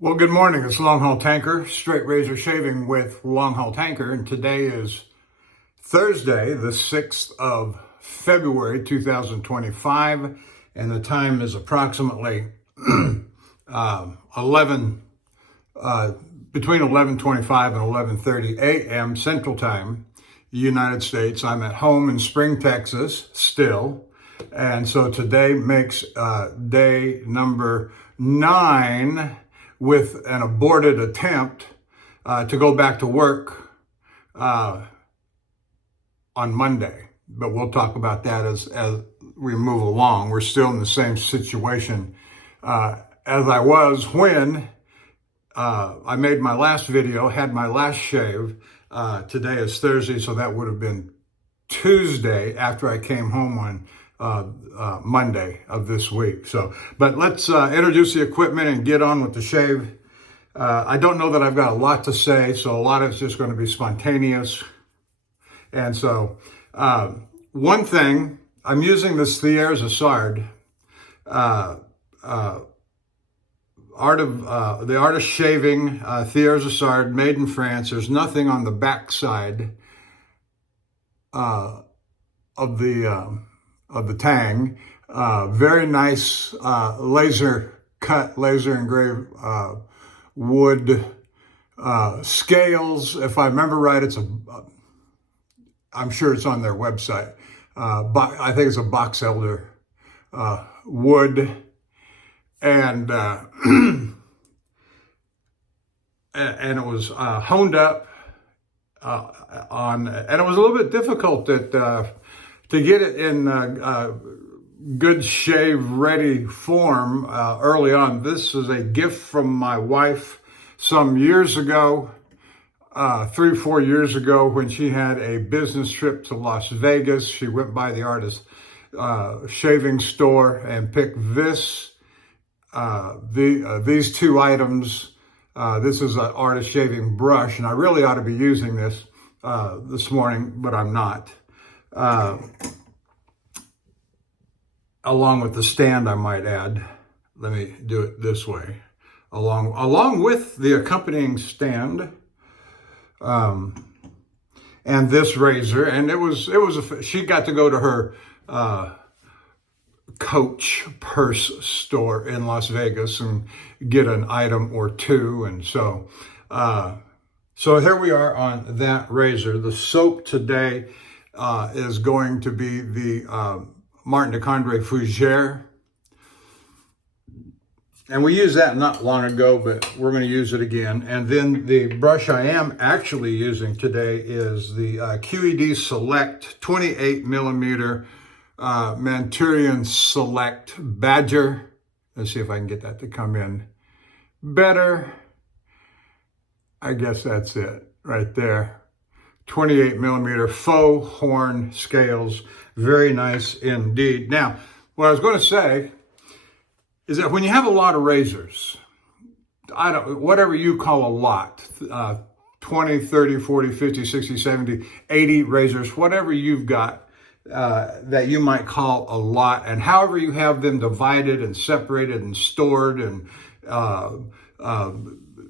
Well, good morning. It's Longhaultanker, straight razor shaving with Longhaultanker, and today is Thursday, the 6th of February, 2025, and the time is approximately 11, between 11:25 and 11:30 a.m. Central Time, United States. I'm at home in Spring, Texas, still, and so today makes day number 9 with an aborted attempt to go back to work on Monday. But we'll talk about that as we move along. We're still in the same situation as I was when I made my last video, had my last shave. Today is Thursday, so that would have been Tuesday after I came home on Monday of this week. But let's introduce the equipment and get on with the shave. I don't know that I've got a lot to say, so a lot of it's just going to be spontaneous. And so, one thing, I'm using this Thiers Assard, the art of shaving, Thiers Assard, made in France. There's nothing on the back side of the tang. Very nice laser cut, laser engraved wood scales. If I remember right, I'm sure it's on their website. I think it's a box elder wood, and and it was honed up and it was a little bit difficult to get it in good shave ready form early on. This is a gift from my wife some years ago, 3 or 4 years ago, when she had a business trip to Las Vegas. She went by the artist shaving store and picked these two items. This is an artist shaving brush, and I really ought to be using this this morning, but I'm not. Along with the stand, I might add. Let me do it this way. Along with the accompanying stand, and this razor, and she got to go to her Coach purse store in Las Vegas and get an item or two, and so here we are on that razor. The soap today is going to be the Martin de Condé Fougère. And we used that not long ago, but we're going to use it again. And then the brush I am actually using today is the QED Select 28 millimeter Manchurian Select Badger. Let's see if I can get that to come in better. I guess that's it right there. 28 millimeter faux horn scales. Very nice indeed. Now, what I was going to say is that when you have a lot of razors, whatever you call a lot, 20, 30, 40, 50, 60, 70, 80 razors, whatever you've got that you might call a lot, and however you have them divided and separated and stored and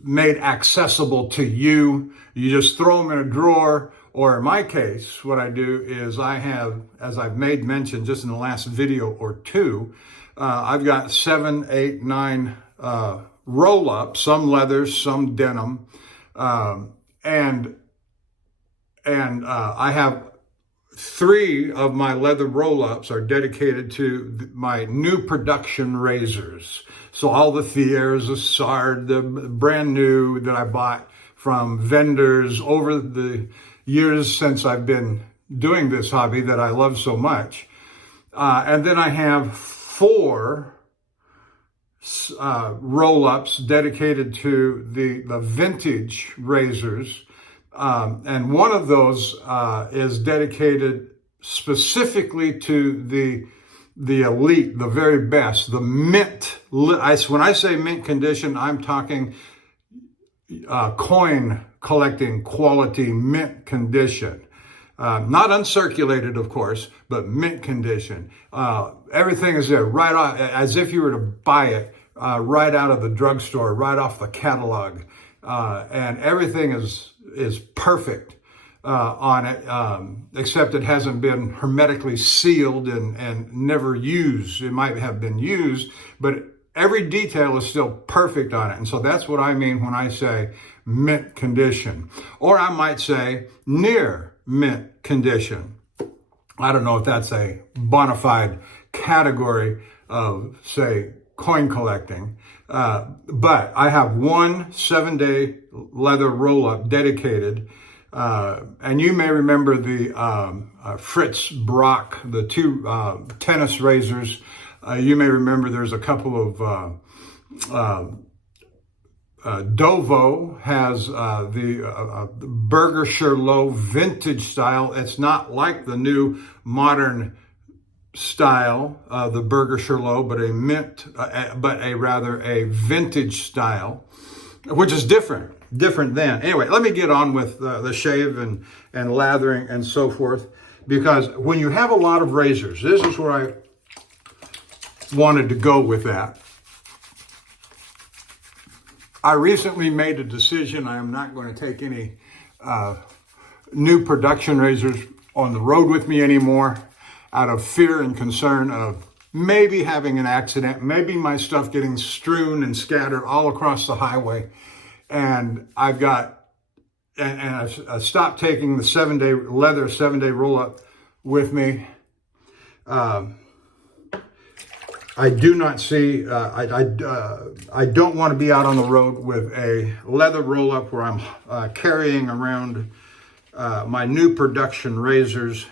made accessible to you, you just throw them in a drawer. Or in my case, what I do is I have, as I've made mention just in the last video or two, I've got 7, 8, 9 roll-ups, some leathers, some denim, and I have 3 of my leather roll-ups are dedicated to my new production razors. So all the Thiers Assard, the brand new that I bought from vendors over the years since I've been doing this hobby that I love so much. And then I have 4 roll-ups dedicated to the vintage razors. And one of those is dedicated specifically to the elite, the very best, the mint. When I say mint condition, I'm talking coin collecting quality mint condition. Not uncirculated, of course, but mint condition. Everything is there right off, as if you were to buy it right out of the drugstore, right off the catalog. And everything is perfect on it, except it hasn't been hermetically sealed and never used. It might have been used, but every detail is still perfect on it. And so that's what I mean when I say mint condition. Or I might say near mint condition. I don't know if that's a bona fide category of, say, coin collecting. But I have one 7-day leather roll-up dedicated. And you may remember the Fritz Brock, the two tennis razors. You may remember there's a couple of Dovo has the Burger Low vintage style. It's not like the new modern style, the Burger Low, but a mint, but rather a vintage style, which is different than. Anyway, let me get on with the shave and lathering and so forth, because when you have a lot of razors, this is where I wanted to go with that. I recently made a decision. I am not going to take any new production razors on the road with me anymore, out of fear and concern of maybe having an accident, maybe my stuff getting strewn and scattered all across the highway. And I've stopped taking the 7-day leather 7-day roll-up with me. I do not see, I don't want to be out on the road with a leather roll-up where I'm carrying around my new production razors.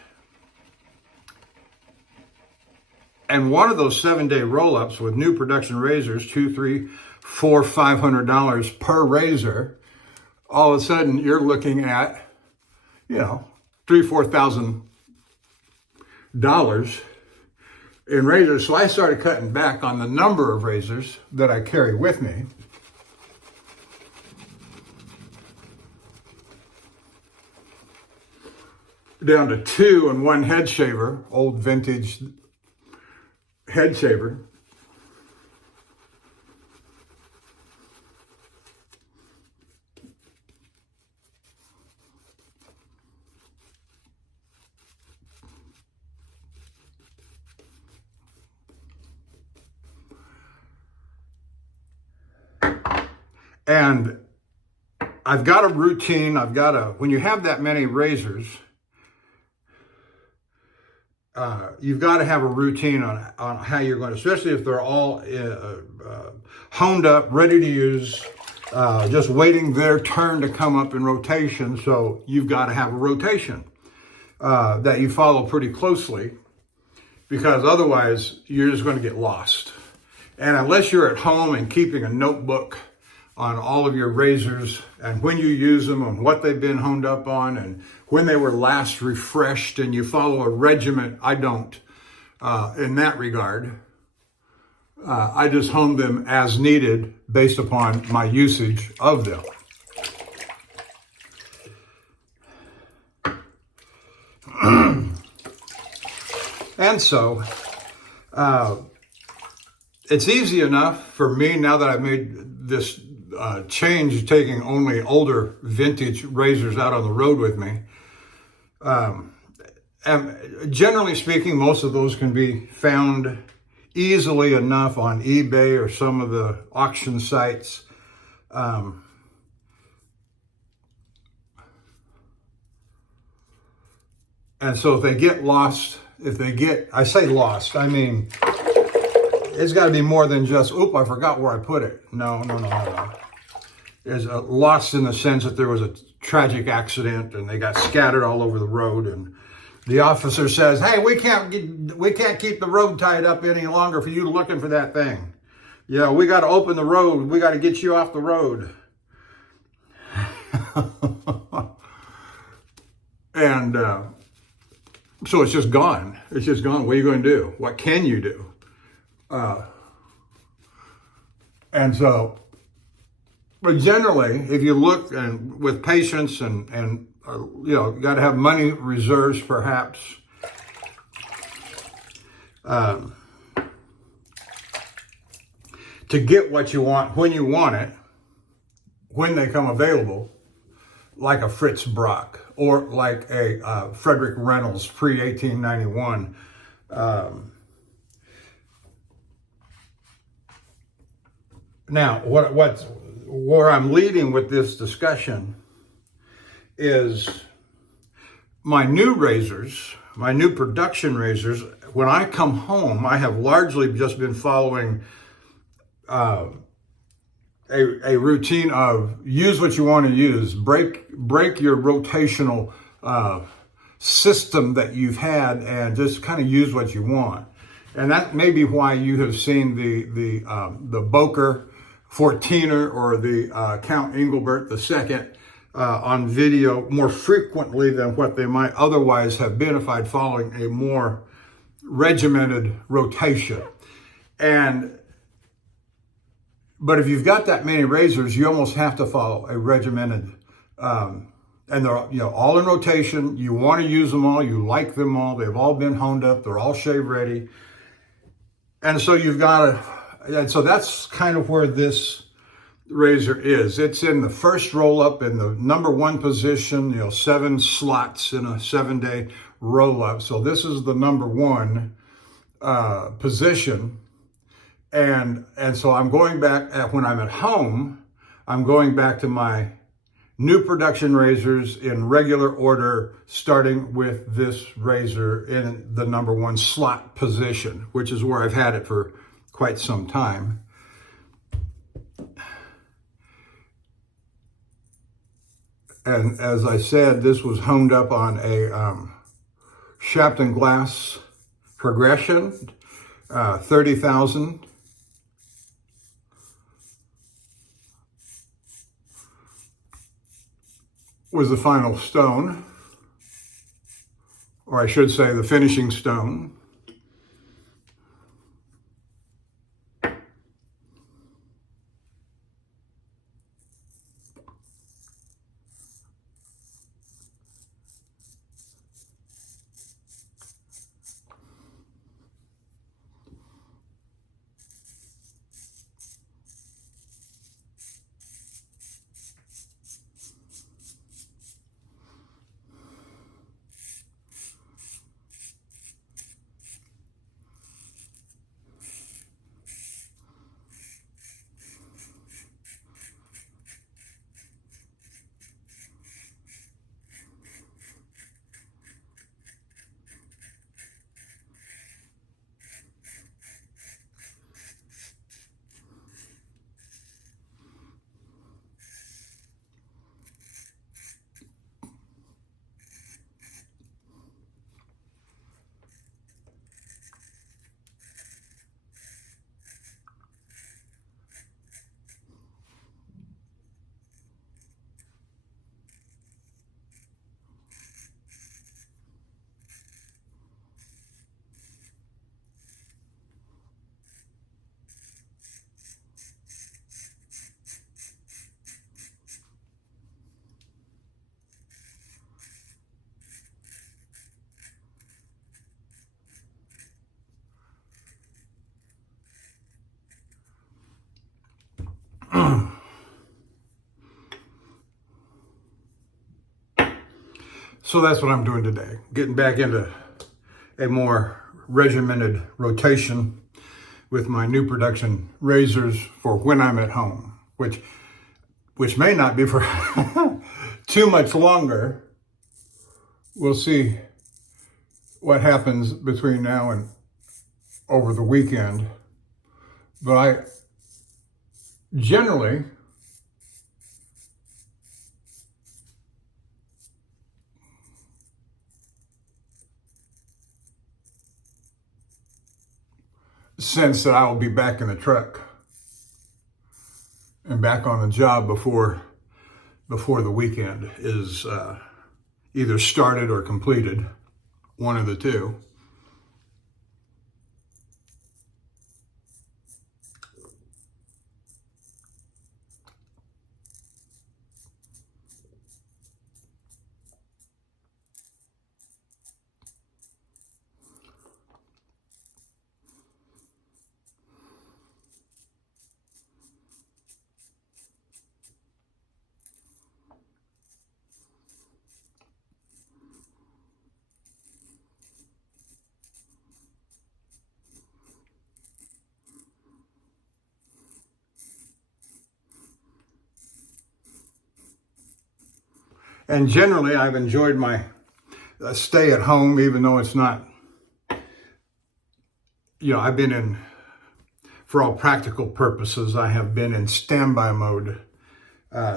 And one of those 7-day roll-ups with new production razors, $200, $300, $400, $500 per razor, all of a sudden you're looking at, $3,000, $4,000 in razors. So I started cutting back on the number of razors that I carry with me. Down to 2 and 1 head shaver, old vintage head shaver. And I've got a routine. When you have that many razors, you've got to have a routine on how you're going to, especially if they're all honed up, ready to use, just waiting their turn to come up in rotation. So you've got to have a rotation that you follow pretty closely, because otherwise you're just going to get lost. And unless you're at home and keeping a notebook on all of your razors and when you use them and what they've been honed up on and when they were last refreshed, and you follow a regiment, I don't in that regard. I just hone them as needed based upon my usage of them. And so it's easy enough for me, now that I've made this change, taking only older vintage razors out on the road with me. And generally speaking, most of those can be found easily enough on eBay or some of the auction sites. And so if they get lost, I say lost, I mean, it's got to be more than just, oop, I forgot where I put it. No. It's lost in the sense that there was a tragic accident and they got scattered all over the road, and the officer says, hey, we can't keep the road tied up any longer for you looking for that thing. Yeah, we got to open the road. We got to get you off the road. And so it's just gone. It's just gone. What are you going to do? What can you do? And so, but generally, if you look and with patience and you got to have money reserves, perhaps. to get what you want when you want it, when they come available, like a Fritz Brock or like a Frederick Reynolds pre-1891. Now, where I'm leading with this discussion is my new razors, my new production razors. When I come home, I have largely just been following a routine of use what you want to use, break your rotational system that you've had, and just kind of use what you want. And that may be why you have seen the Boker 14er or the Count Engelbert II on video more frequently than what they might otherwise have been if I'd following a more regimented rotation. But if you've got that many razors, you almost have to follow a regimented, and they're all in rotation. You want to use them all. You like them all. They've all been honed up. They're all shave ready. And so so that's kind of where this razor is. It's in the first roll up in the number 1 position, 7 slots in a 7-day roll up. So this is the number 1 position. And so I'm going back when I'm at home, I'm going back to my new production razors in regular order, starting with this razor in the number 1 slot position, which is where I've had it for quite some time. And as I said, this was honed up on a Shapton Glass Progression, 30,000. Was the final stone, or I should say the finishing stone. So that's what I'm doing today, getting back into a more regimented rotation with my new production razors for when I'm at home, which may not be for too much longer. We'll see what happens between now and over the weekend. But I generally sense that I will be back in the truck and back on the job before the weekend is either started or completed, one of the two. And generally, I've enjoyed my stay at home, even though it's not, I've been in, for all practical purposes, I have been in standby mode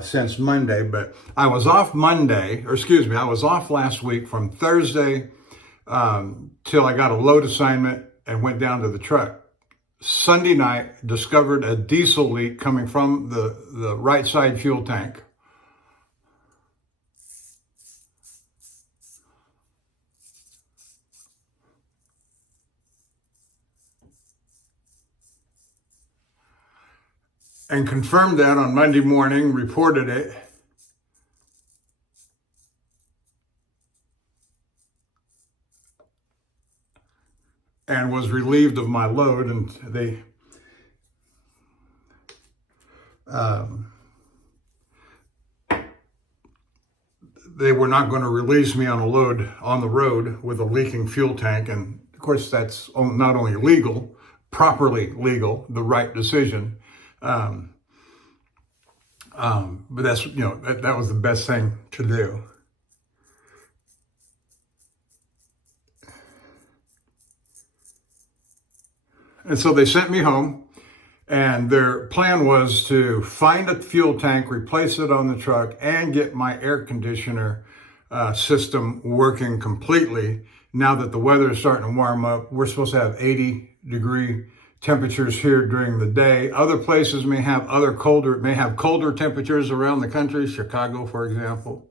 since Monday. But I was off I was off last week from Thursday till I got a load assignment and went down to the truck. Sunday night, discovered a diesel leak coming from the right side fuel tank. And confirmed that on Monday morning, reported it. And was relieved of my load, and they were not going to release me on a load on the road with a leaking fuel tank. And of course, that's not only legal, properly legal, the right decision. But that's, that was the best thing to do. And so they sent me home, and their plan was to find a fuel tank, replace it on the truck, and get my air conditioner system working completely. Now that the weather is starting to warm up, we're supposed to have 80-degree temperatures here during the day. Other places may have colder temperatures around the country, Chicago, for example.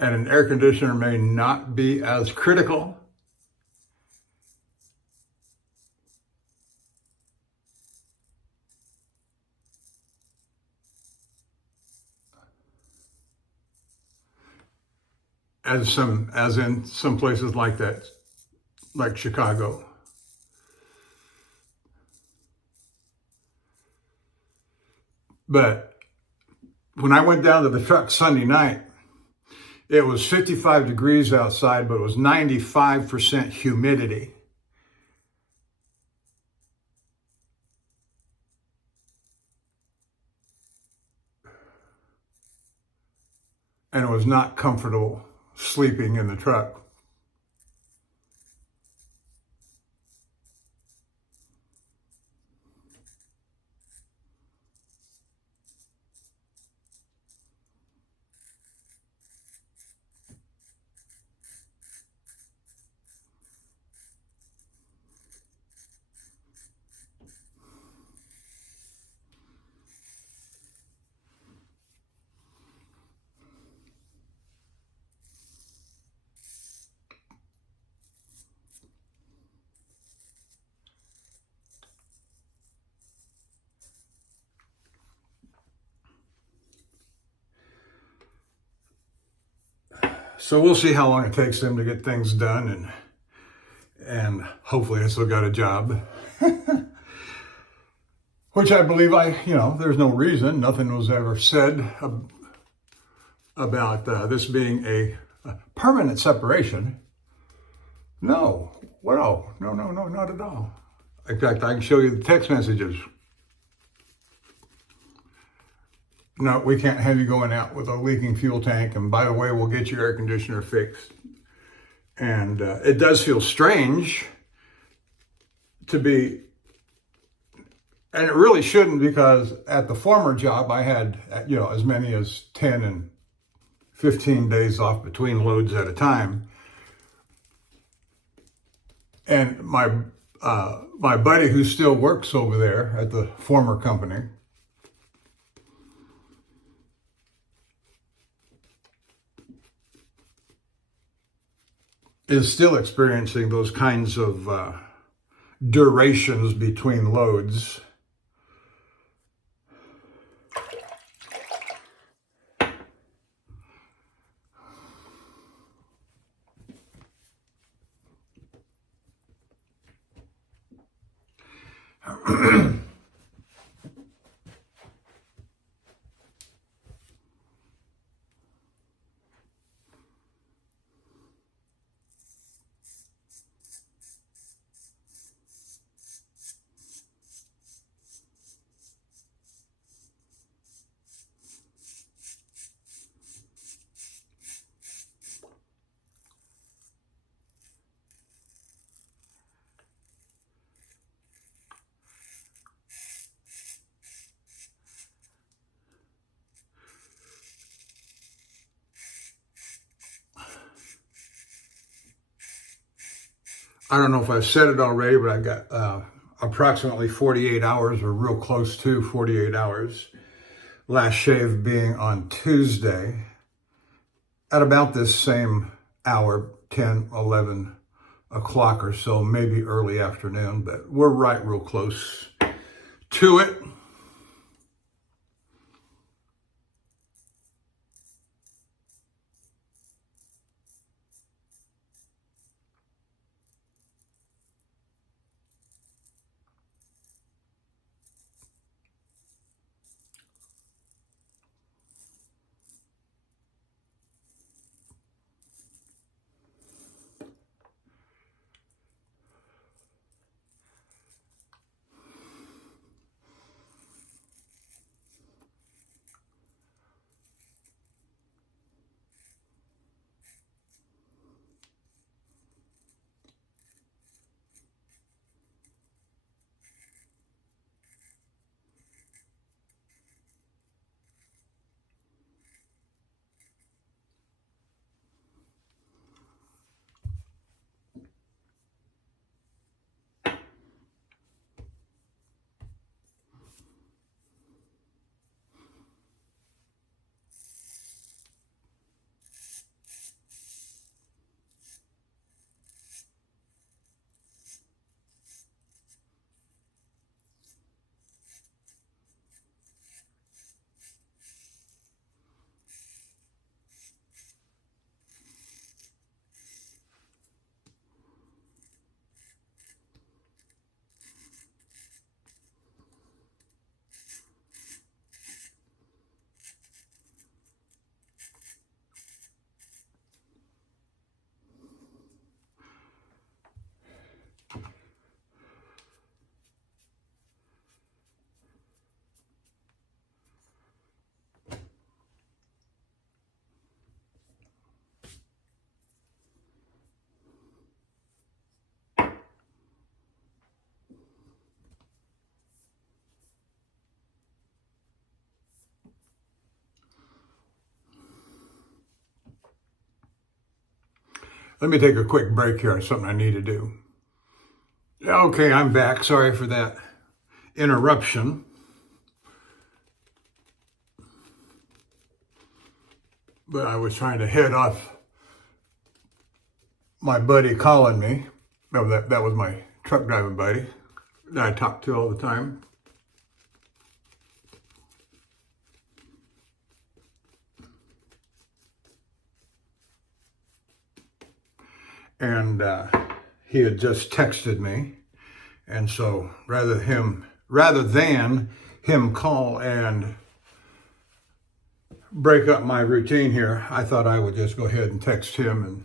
And an air conditioner may not be as critical. As in some places like that, like Chicago. But when I went down to the truck Sunday night, it was 55 degrees outside, but it was 95% humidity. And it was not comfortable sleeping in the truck. So we'll see how long it takes them to get things done, and hopefully I still got a job. Which I believe there's no reason, nothing was ever said about this being a permanent separation. No, well, no, not at all. In fact, I can show you the text messages. No, we can't have you going out with a leaking fuel tank, and by the way, we'll get your air conditioner fixed. And it does feel strange to be, and it really shouldn't, because at the former job I had, as many as 10 and 15 days off between loads at a time. And my buddy who still works over there at the former company is still experiencing those kinds of durations between loads. I don't know if I've said it already, but I've got approximately 48 hours or real close to 48 hours. Last shave being on Tuesday at about this same hour, 10, 11 o'clock or so, maybe early afternoon, but we're right real close to it. Let me take a quick break here on something I need to do. Okay, I'm back. Sorry for that interruption. But I was trying to head off my buddy calling me. That was my truck driving buddy that I talk to all the time. And he had just texted me. And so rather than him call and break up my routine here, I thought I would just go ahead and text him. And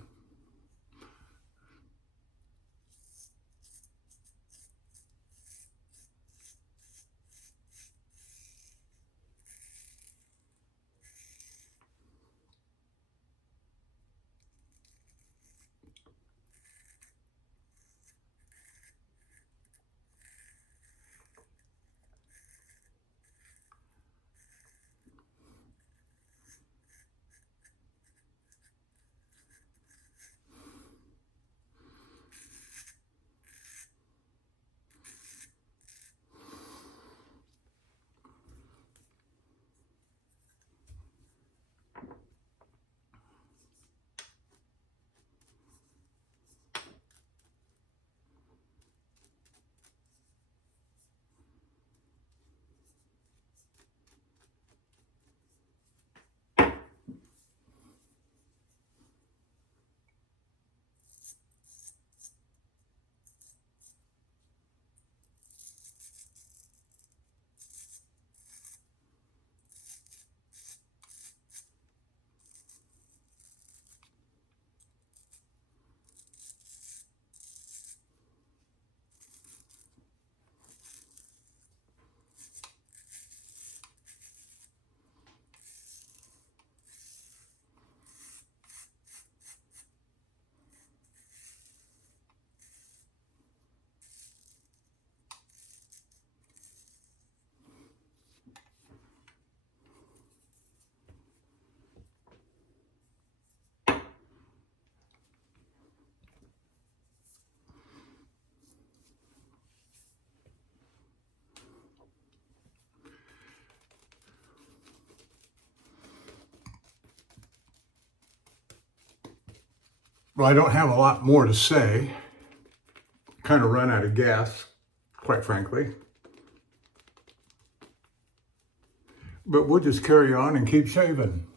Well, I don't have a lot more to say. Kind of run out of gas, quite frankly. But we'll just carry on and keep shaving.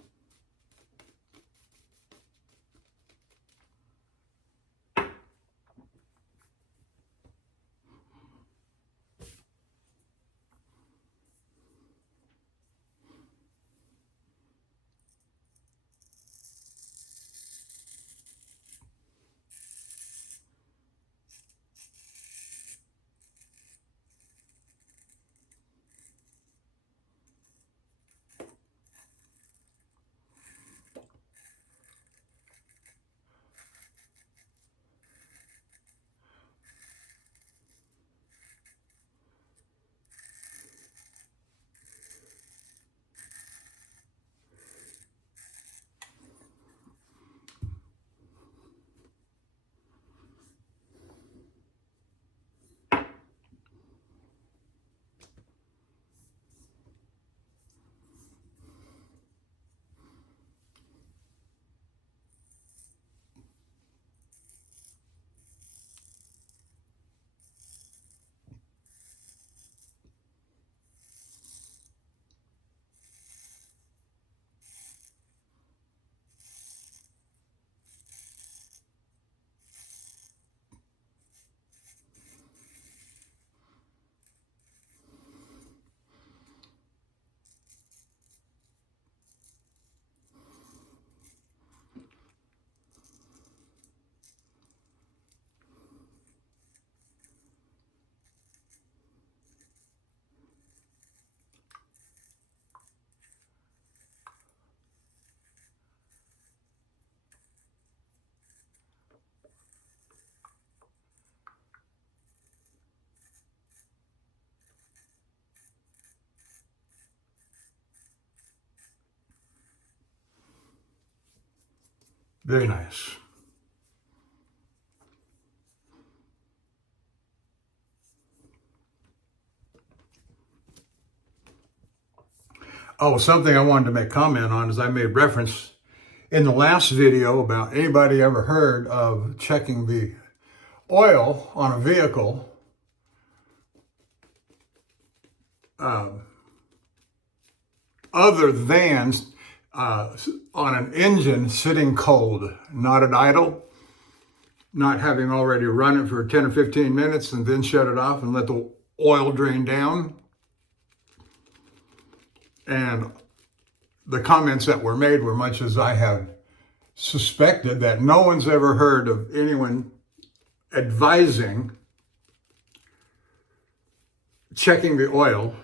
Very nice. Oh, something I wanted to make comment on is I made reference in the last video about anybody ever heard of checking the oil on a vehicle other than on an engine sitting cold, not at idle, not having already run it for 10 or 15 minutes and then shut it off and let the oil drain down. And the comments that were made were much as I had suspected, that no one's ever heard of anyone advising checking the oil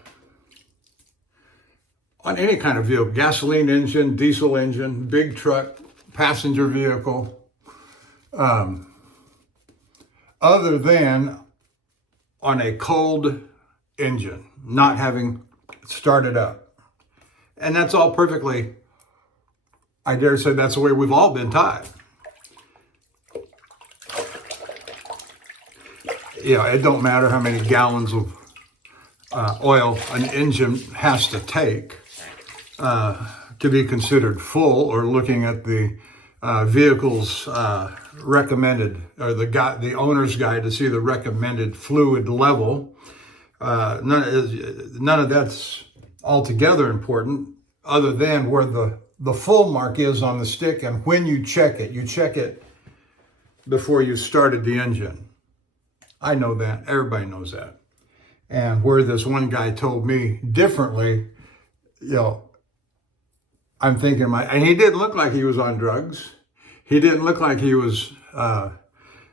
on any kind of vehicle, gasoline engine, diesel engine, big truck, passenger vehicle, other than on a cold engine, not having started up. And that's all perfectly, I dare say that's the way we've all been taught. You know, it don't matter how many gallons of oil an engine has to take to be considered full, or looking at the vehicle's recommended, or the owner's guide to see the recommended fluid level. None of that's altogether important, other than where the full mark is on the stick, and when you check it before you started the engine. I know that. Everybody knows that. And where this one guy told me differently, you know, I'm thinking, and he didn't look like he was on drugs. He didn't look like he was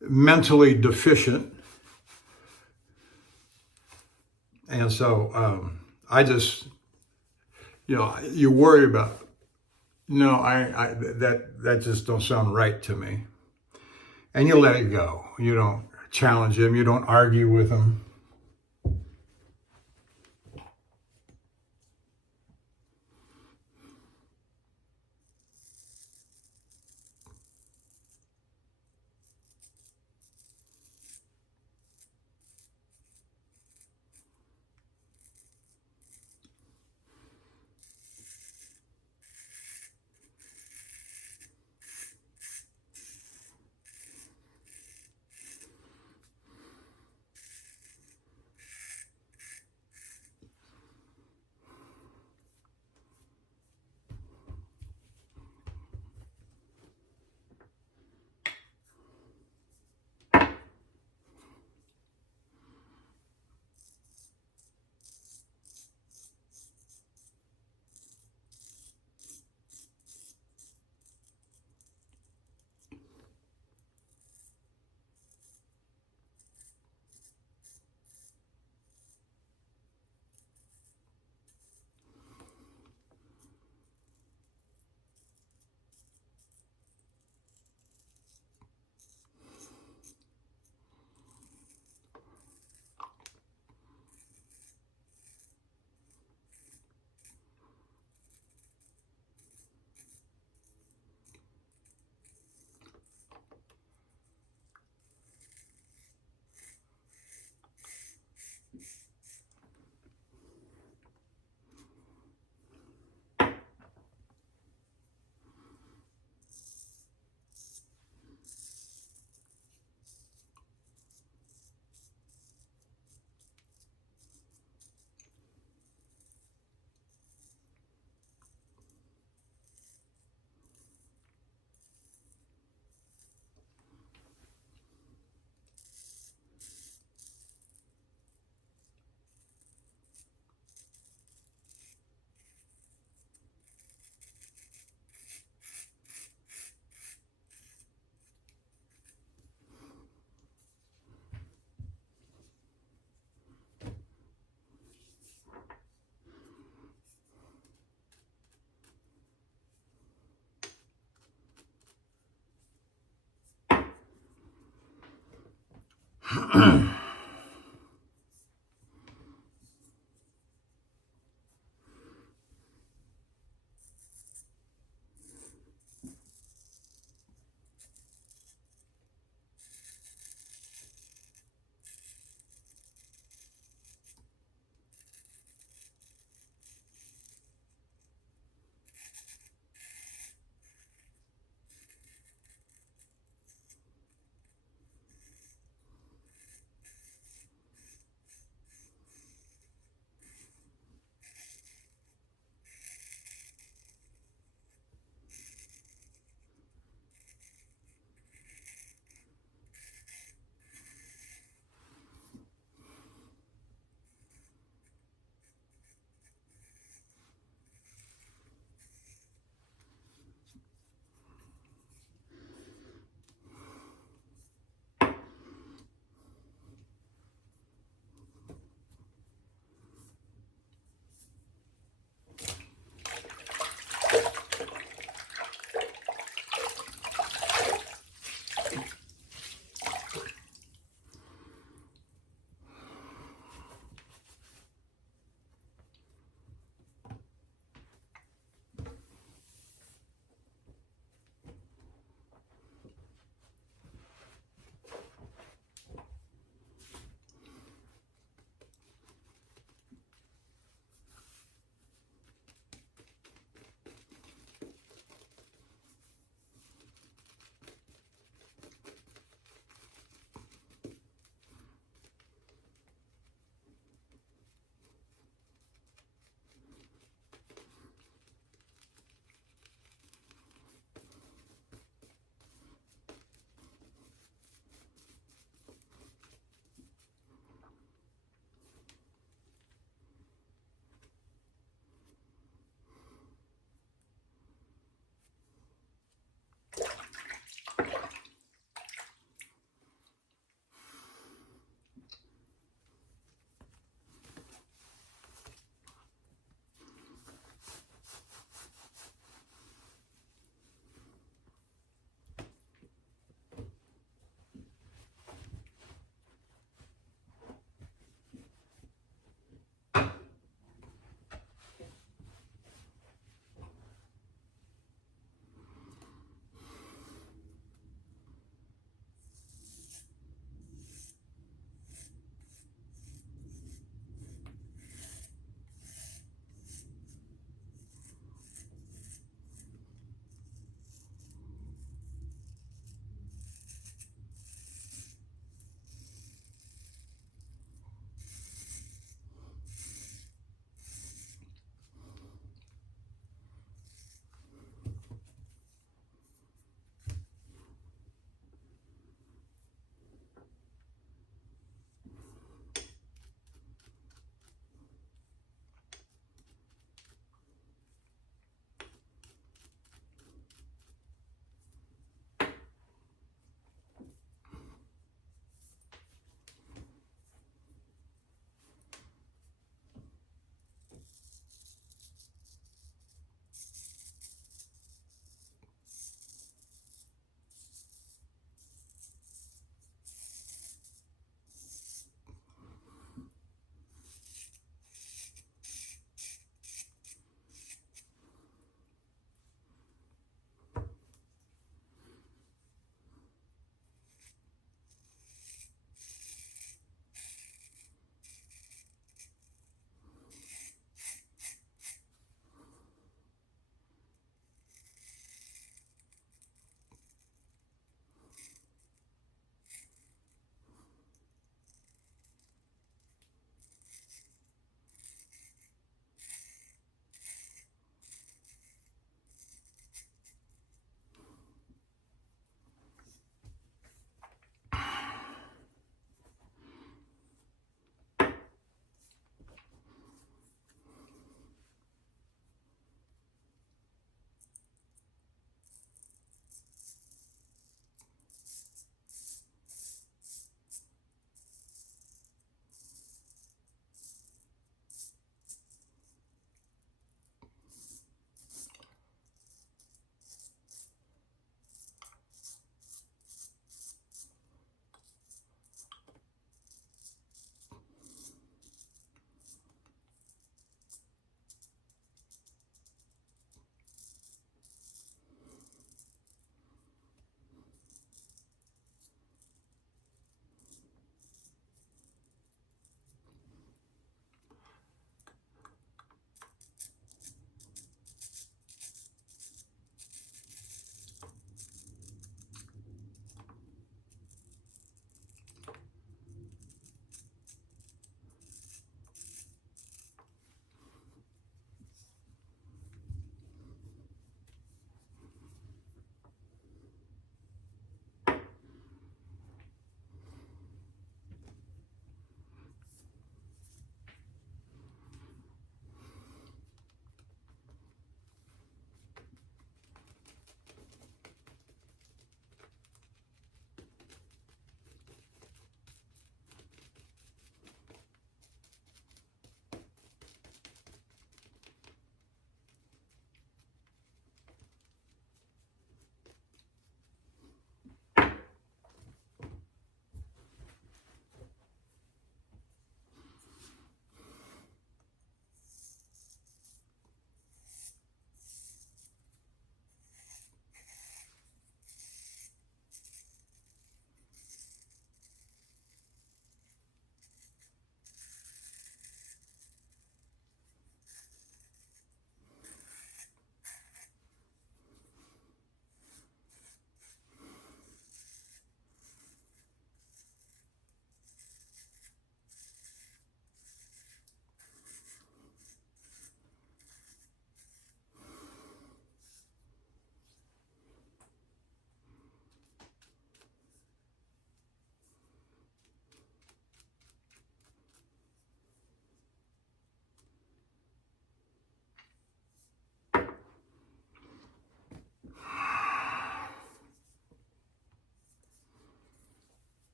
mentally deficient. And so I just, you know, you worry about, no, that just don't sound right to me. And you let it go. You don't challenge him. You don't argue with him.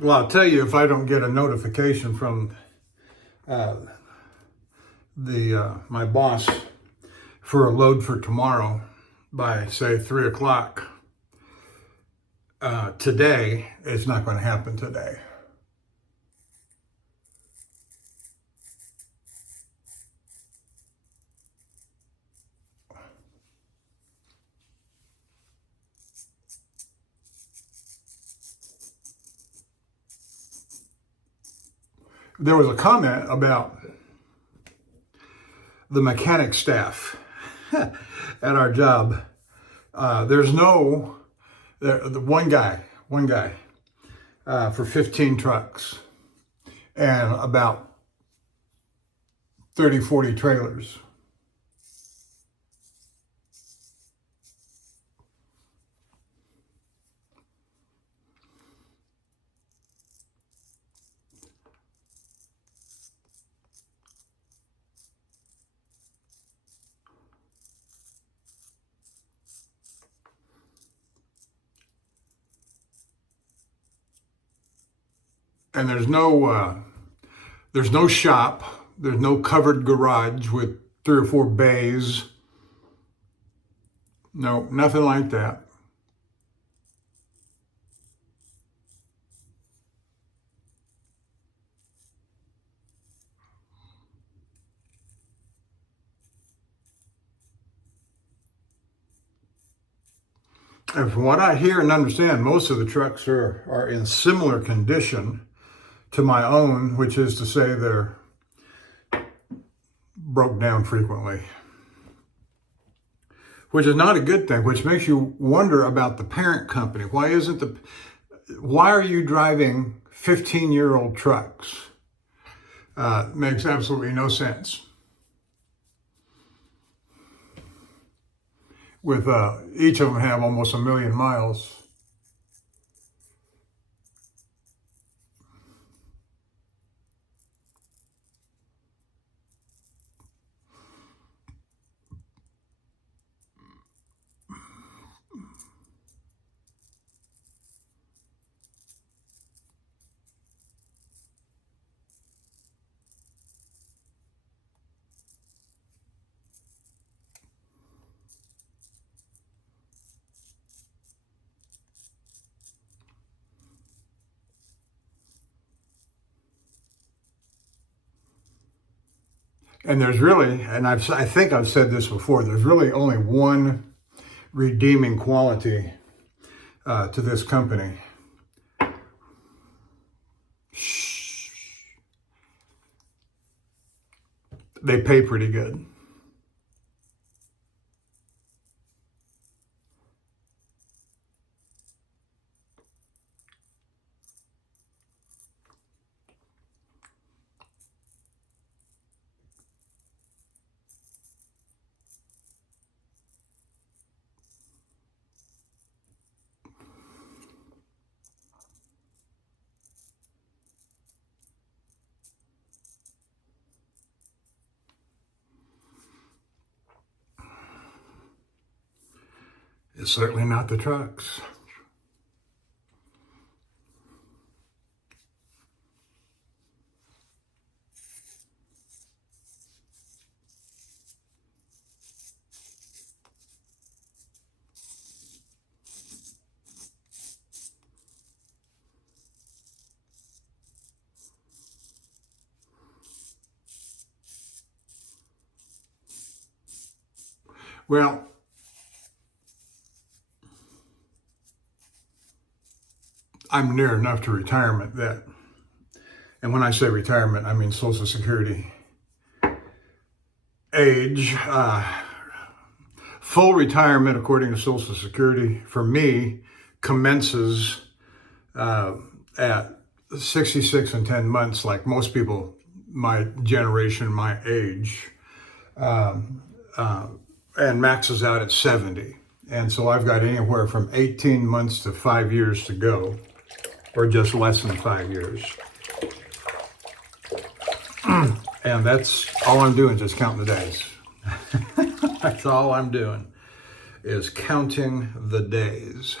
Well, I'll tell you, if I don't get a notification from my boss for a load for tomorrow by, say, 3 o'clock today, it's not going to happen today. There was a comment about the mechanic staff at our job. There's no, the one guy for 15 trucks and about 30, 40 trailers. And there's no shop. There's no covered garage with 3 or 4 bays. No, nothing like that. And from what I hear and understand, most of the trucks are in similar condition to my own, which is to say they're broke down frequently, which is not a good thing, which makes you wonder about the parent company. Why are you driving 15-year-old trucks? Makes absolutely no sense. With each of them have almost 1 million miles. And there's really, and I think I've said this before, there's really only one redeeming quality to this company. They pay pretty good. It's certainly not the trucks. Well, I'm near enough to retirement that, and when I say retirement, I mean Social Security age. Full retirement, according to Social Security, for me, commences at 66 and 10 months, like most people my generation, my age, and maxes out at 70. And so I've got anywhere from 18 months to 5 years to go, or just less than 5 years. And that's all I'm doing, just counting the days. That's all I'm doing, is counting the days.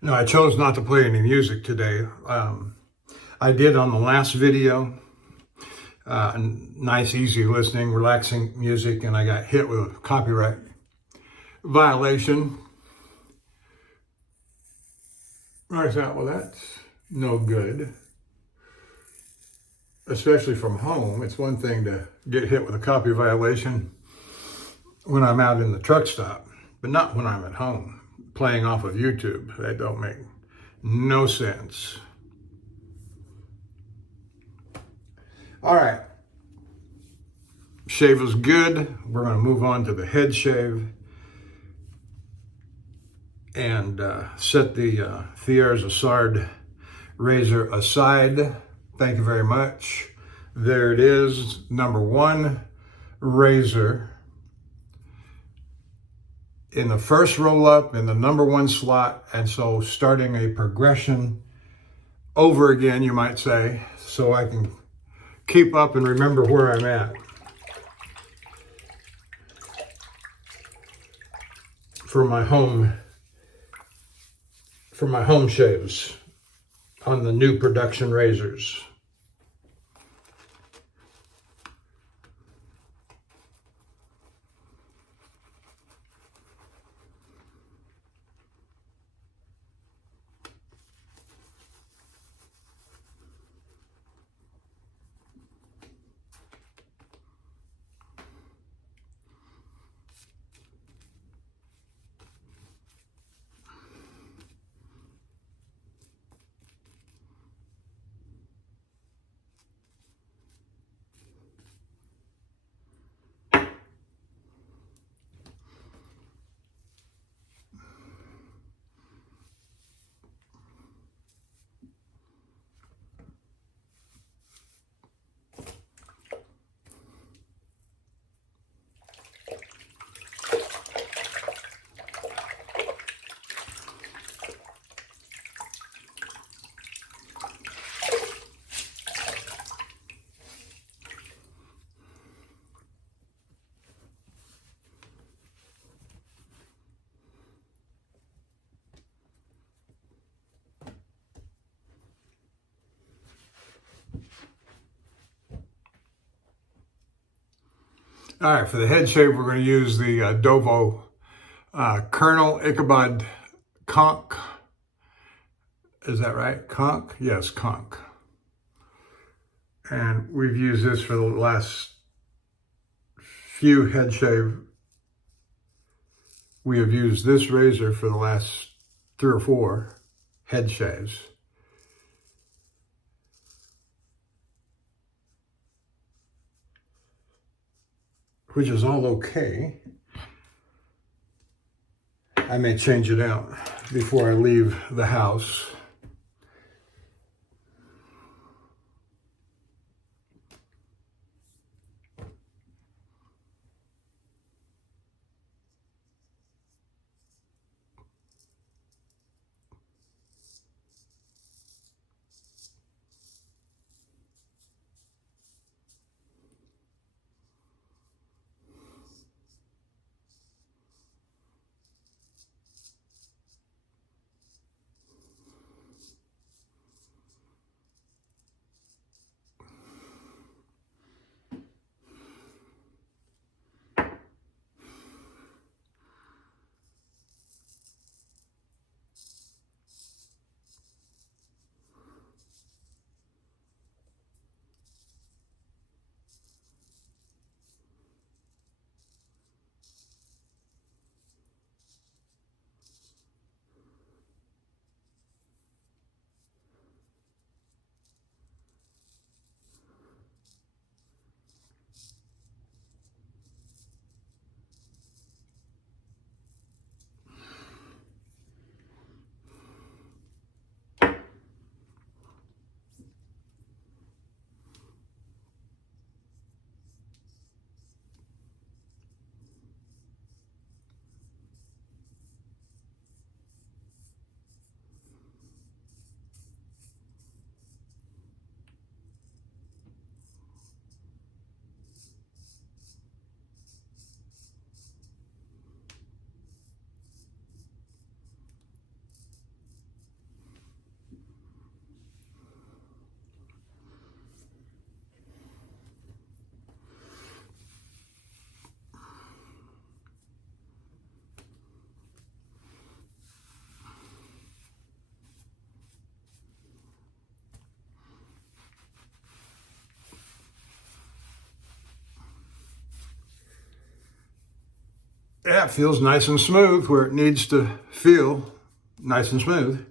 No, I chose not to play any music today. I did on the last video. Nice, easy listening, relaxing music, and I got hit with a copyright violation. I thought, well, that's no good. Especially from home. It's one thing to get hit with a copy violation when I'm out in the truck stop, but not when I'm at home playing off of YouTube. That don't make no sense. All right. Shave is good. We're going to move on to the head shave and set the Thiers-Assard razor aside. Thank you very much. There it is, number one razor in the first roll up in the number one slot. And so starting a progression over again, you might say, so I can keep up and remember where I'm at. For my home shaves on the new production razors. All right, for the head shave, we're going to use the Dovo Colonel Ichabod Conch. Is that right? Conch? Yes, Conch. And we've used this for the last few head shave. We have used this razor for the last 3 or 4 head shaves. Which is all okay. I may change it out before I leave the house. Yeah, it feels nice and smooth where it needs to feel nice and smooth.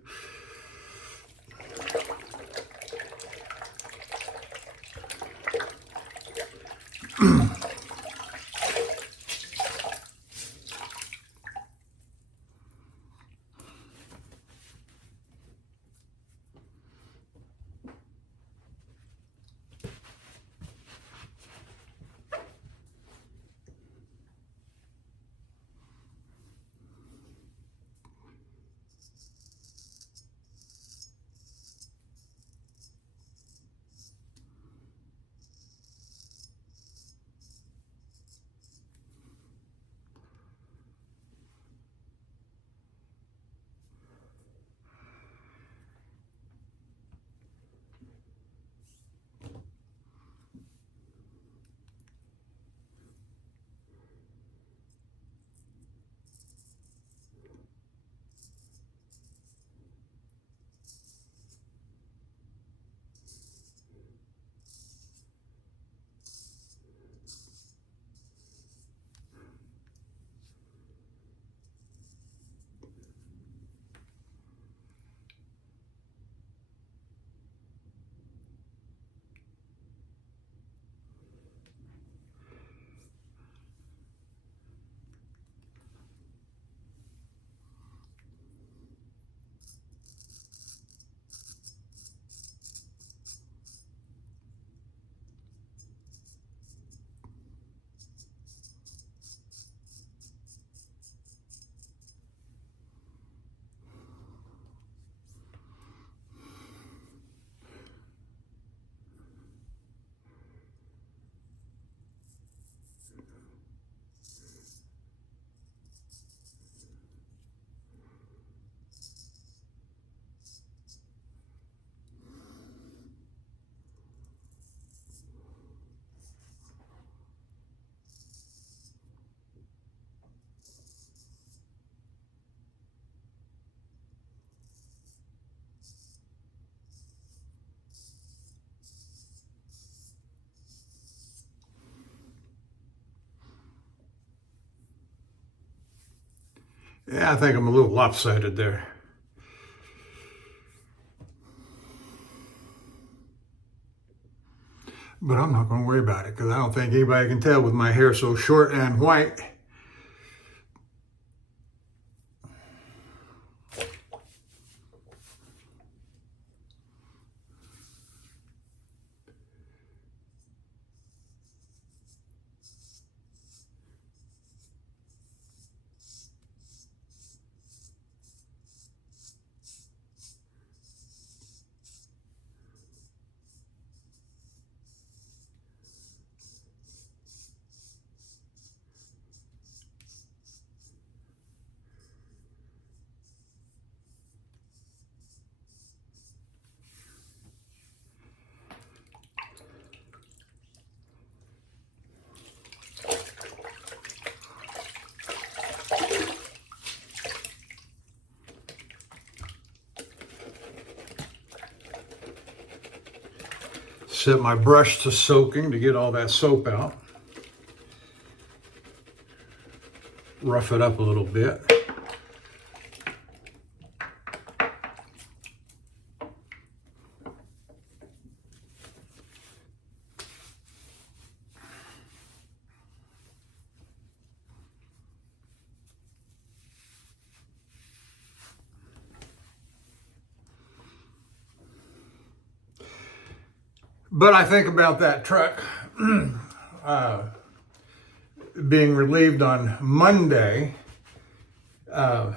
Yeah, I think I'm a little lopsided there. But I'm not going to worry about it because I don't think anybody can tell with my hair so short and white. Set my brush to soaking to get all that soap out. Rough it up a little bit. But I think about that truck being relieved on Monday. The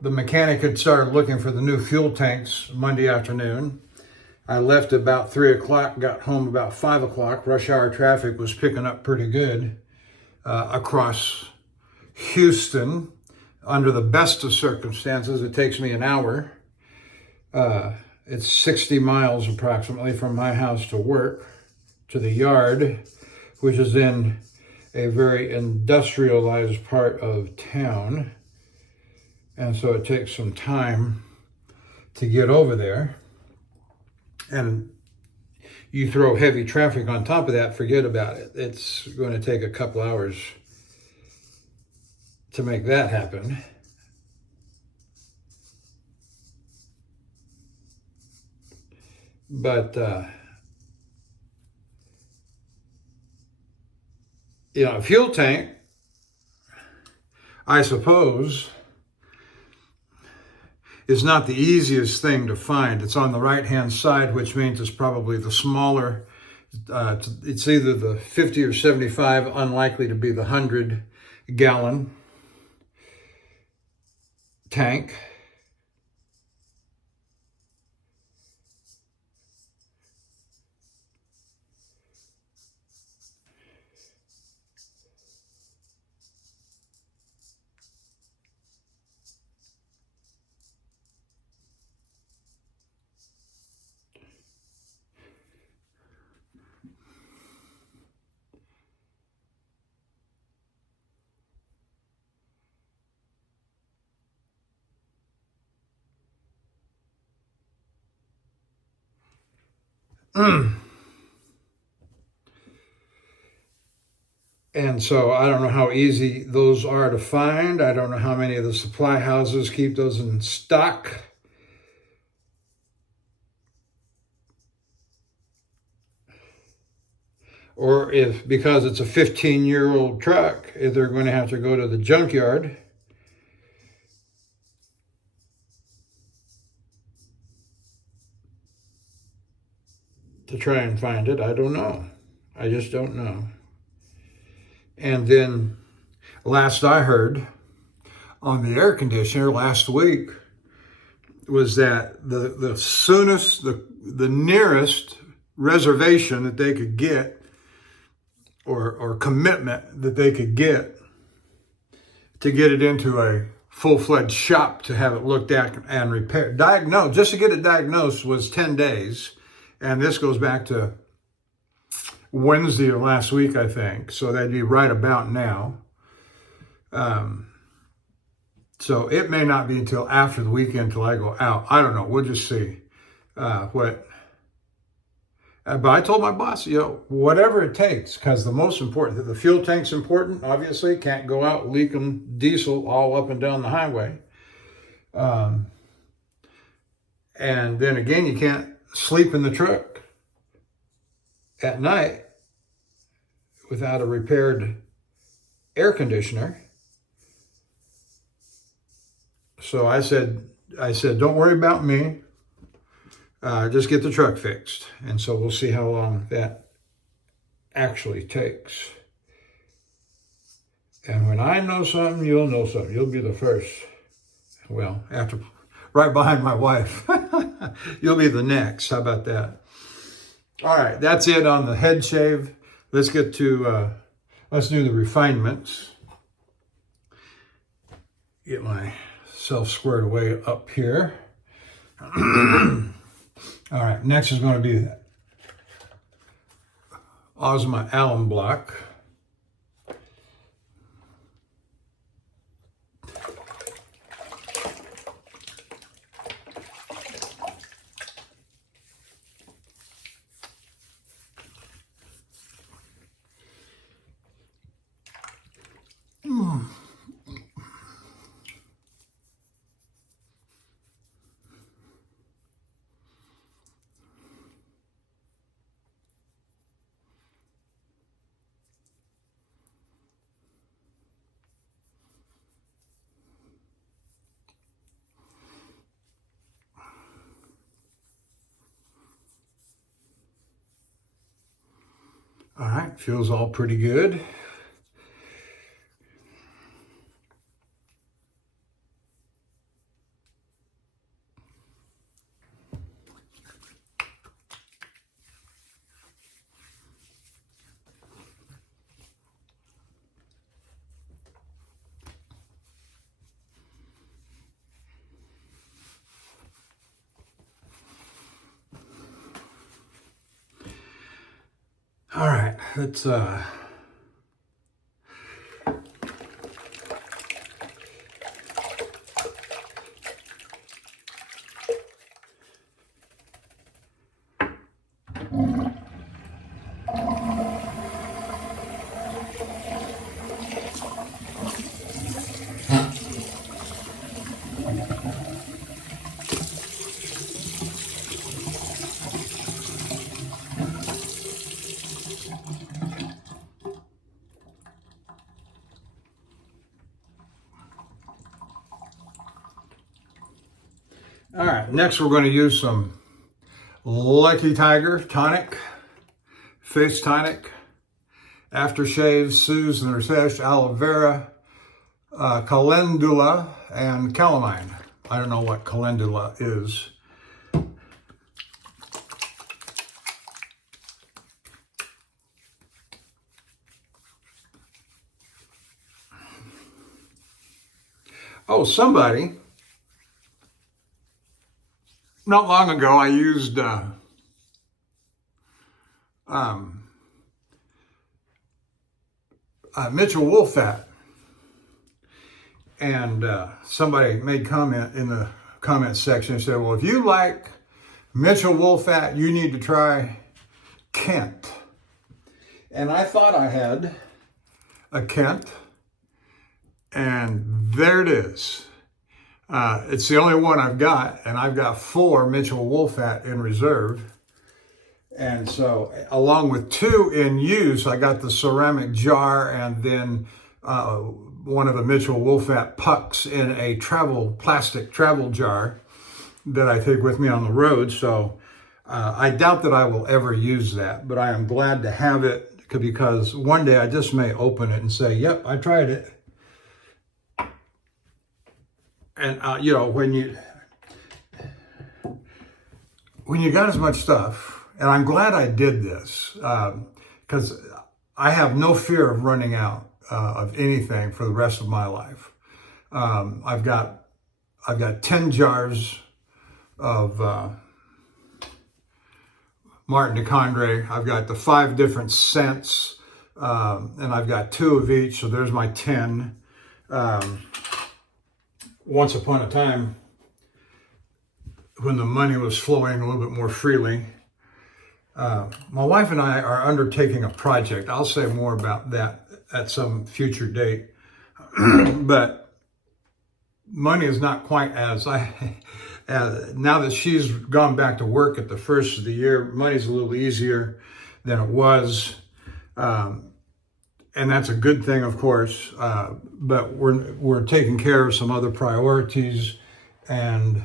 mechanic had started looking for the new fuel tanks Monday afternoon. I left about 3 o'clock, got home about 5 o'clock. Rush hour traffic was picking up pretty good across Houston. Under the best of circumstances, it takes me an hour. It's 60 miles approximately from my house to work, to the yard, which is in a very industrialized part of town. And so it takes some time to get over there. And you throw heavy traffic on top of that, forget about it. It's going to take a couple hours to make that happen. But, you know, a fuel tank, I suppose, is not the easiest thing to find. It's on the right-hand side, which means it's probably the smaller. It's either the 50 or 75, unlikely to be the 100-gallon tank. And so I don't know how easy those are to find. I don't know how many of the supply houses keep those in stock. Or if, because it's a 15-year-old truck, if they're going to have to go to the junkyard to try and find it. I don't know. I just don't know. And then last I heard on the air conditioner last week was that the soonest, the nearest reservation that they could get or commitment that they could get to get it into a full-fledged shop to have it looked at and repaired, diagnosed, just to get it diagnosed was 10 days. And this goes back to Wednesday of last week, I think. So that'd be right about now. So it may not be until after the weekend till I go out. I don't know. We'll just see what. But I told my boss, you know, whatever it takes, because the most important, the fuel tank's important, obviously. Can't go out leaking diesel all up and down the highway. And then again, you can't sleep in the truck at night without a repaired air conditioner. So I said, don't worry about me. Just get the truck fixed. And so we'll see how long that actually takes. And when I know something, you'll know something. You'll be the first. Well, right behind my wife. You'll be the next. How about that? All right, that's it on the head shave. Let's get to, let's do the refinements. Get myself squared away up here. All right, next is going to be Osma alum block. All right, feels all pretty good. All right, let's All right, next we're going to use some Lucky Tiger tonic, face tonic, aftershave, Suze and Research, aloe vera, calendula, and calamine. I don't know what calendula is. Oh, somebody, not long ago, I used Mitchell Wolfat, and somebody made comment in the comment section and said, well, if you like Mitchell Wolfat, you need to try Kent. And I thought I had a Kent, and there it is. It's the only one I've got, and I've got 4 Mitchell Wolfat in reserve. And so, along with 2 in use, I got the ceramic jar and then one of the Mitchell Wolfat pucks in a plastic travel jar that I take with me on the road. So I doubt that I will ever use that, but I am glad to have it because one day I just may open it and say, yep, I tried it. And you know, when you got as much stuff, and I'm glad I did this because I have no fear of running out of anything for the rest of my life. I've got 10 jars of Martin de Condre. I've got the 5 different scents, and I've got 2 of each. So there's my 10. Once upon a time, when the money was flowing a little bit more freely, my wife and I are undertaking a project. I'll say more about that at some future date. But money is not quite as now that she's gone back to work at the first of the year, money's a little easier than it was. And that's a good thing, of course. But we're taking care of some other priorities, and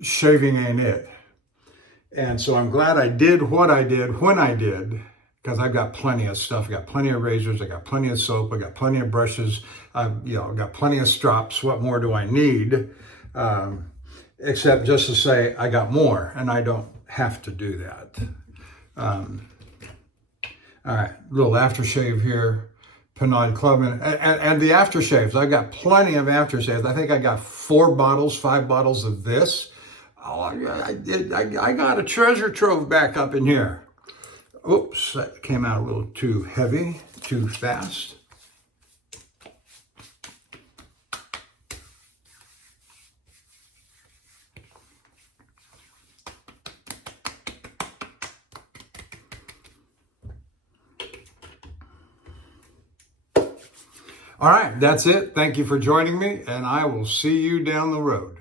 shaving ain't it. And so I'm glad I did what I did when I did, because I've got plenty of stuff. I got plenty of razors, I got plenty of soap, I got plenty of brushes, I've got plenty of strops. What more do I need? Except just to say I got more, and I don't have to do that. All right, little aftershave here, Pinard Club, and the aftershaves. I've got plenty of aftershaves. I think I got 5 bottles of this. Oh, I got a treasure trove back up in here. Oops, that came out a little too heavy, too fast. All right, that's it. Thank you for joining me, and I will see you down the road.